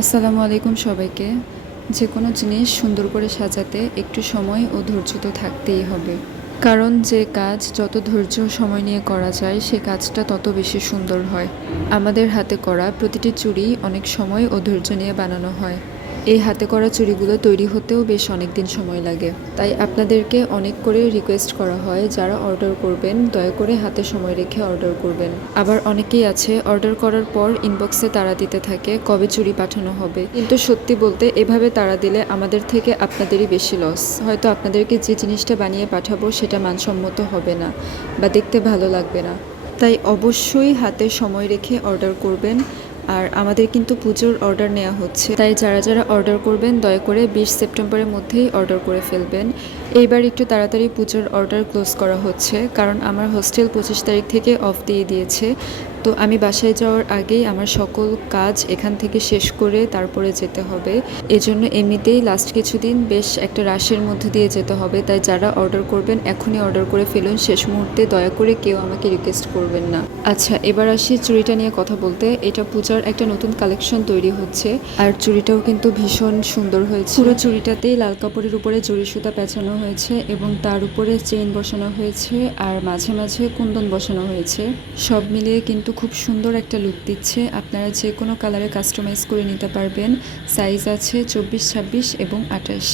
আসসালামু আলাইকুম সবাইকে। যে কোনো জিনিস সুন্দর করে সাজাতে একটু সময় ও ধৈর্য তো থাকতেই হবে। কারণ যে কাজ যত ধৈর্য ও সময় নিয়ে করা যায় সে কাজটা তত বেশি সুন্দর হয়। আমাদের হাতে করা প্রতিটি চুড়ি অনেক সময় ও ধৈর্য নিয়ে বানানো হয়। এই হাতে করা চুড়িগুলো তৈরি হতেও বেশ অনেক দিন সময় লাগে। তাই আপনাদেরকে অনেক করে রিকোয়েস্ট করা হয় যারা অর্ডার করবেন দয়া করে হাতে সময় রেখে অর্ডার করবেন। আবার অনেকেই আছে অর্ডার করার পর ইনবক্সে তাড়া দিতে থাকে কবে চুড়ি পাঠানো হবে, কিন্তু সত্যি বলতে এভাবে তাড়া দিলে আমাদের থেকে আপনাদেরই বেশি লস। হয়তো আপনাদেরকে যে জিনিসটা বানিয়ে পাঠাবো সেটা মানসম্মত হবে না বা দেখতে ভালো লাগবে না। তাই অবশ্যই হাতে সময় রেখে অর্ডার করবেন। আর আমাদের কিন্তু পুজোর অর্ডার নেওয়া হচ্ছে, তাই যারা যারা অর্ডার করবেন দয়া করে 20 সেপ্টেম্বরের মধ্যেই অর্ডার করে ফেলবেন। এইবার একটু তাড়াতাড়ি পুজোর অর্ডার ক্লোজ করা হচ্ছে, কারণ আমার হোস্টেল 25 তারিখ থেকে অফ দিয়ে দিয়েছে। তো আমি বাসায় যাওয়ার আগেই আমার সকল কাজ এখান থেকে শেষ করে তারপরে যেতে হবে। এজন্য এমনিতেই লাস্ট কিছুদিন বেশ একটা রাশের মধ্যে দিয়ে যেতে হবে। তাই যারা অর্ডার করবেন এখনই অর্ডার করে ফেলুন, শেষ মুহূর্তে দয়া করে কেউ আমাকে রিকোয়েস্ট করবেন না। আচ্ছা, এবার আসি চুড়িটা নিয়ে কথা বলতে। এটা পূজার একটা নতুন কালেকশন তৈরি হচ্ছে, আর চুড়িটাও কিন্তু ভীষণ সুন্দর হয়েছে। পুরো চুড়িটাতেই লাল কাপড়ের উপরে জরি সুতা পেঁচানো হয়েছে এবং তার উপরে চেইন বসানো হয়েছে আর মাঝে মাঝে কুন্দন বসানো হয়েছে। সব মিলিয়ে কিন্তু খুব সুন্দর একটা লুক দিচ্ছে। আপনারা যে কোনো কালারে কাস্টমাইজ করে নিতে পারবেন। সাইজ আছে 24, 26 এবং 28।